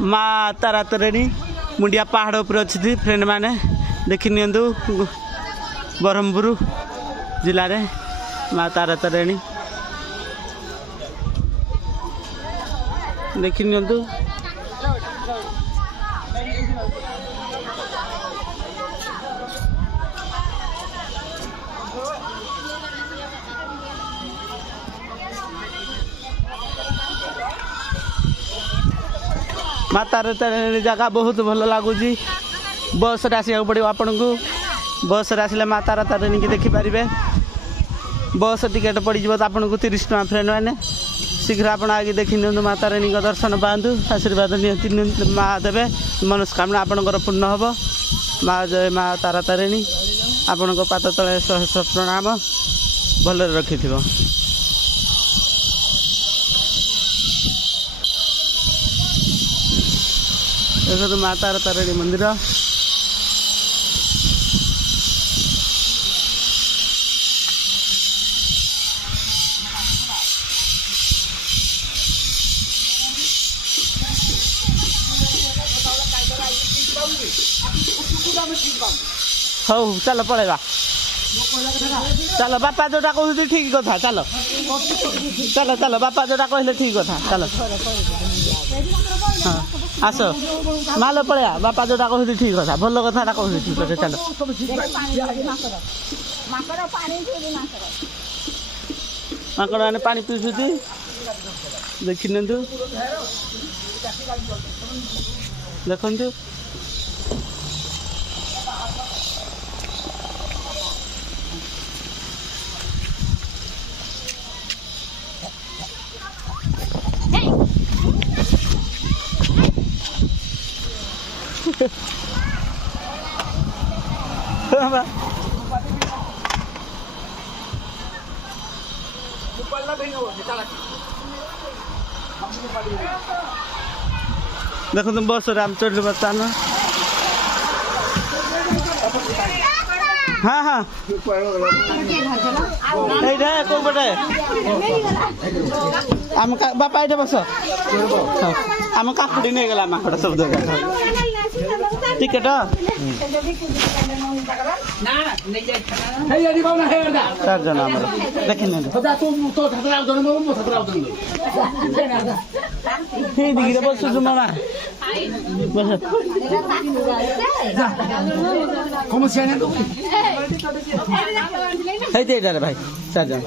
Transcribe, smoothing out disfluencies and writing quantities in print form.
माँ तारा तारिणी मुंडिया पहाड़ पर अच्छी फ्रेंड मैंने देखी नियंतु ब्रह्मपुर जिले में माँ तारा तारिणी देखी नियंतु माँ तारा तारिणी जगह बहुत भल लगुच बस आसवाक पड़ो आपन को बस आसिले माँ तारा तारिणी की देखिपारे बस टिकेट पड़ जाए तो आपन को 30 टका फ्रेंड मैंने शीघ्र आप आगे देखी नि माँ तारिणी दर्शन पातु आशीर्वाद नि माँ देवे मनस्कामना आपणकर पूर्ण हम माँ जय माँ तारा तारिणी आपण पाद तले शह प्रणाम भल रखि देखो माँ तारा तारिणी मंदिर हौ चल पलैबा चल बापा जोटा कहते ठीक कथा चल चल चल बापा जोटा कहले ठीक कथा चल हाँ आस माल पलैया बापा जोटा कहते ठीक कथा भल कथा कहते ठीक कथा चल माकड़ मैंने पानी पीछुची देखी नि देखु देखो तुम बस रामचंद्र बच्चान हाँ हाँ कौ पटे आम बापा ये बस आम काकुड़ी नहीं गला माकड़ सब टिकेट चार जन देखी दिखे बसुचु मामा है भाई चार जन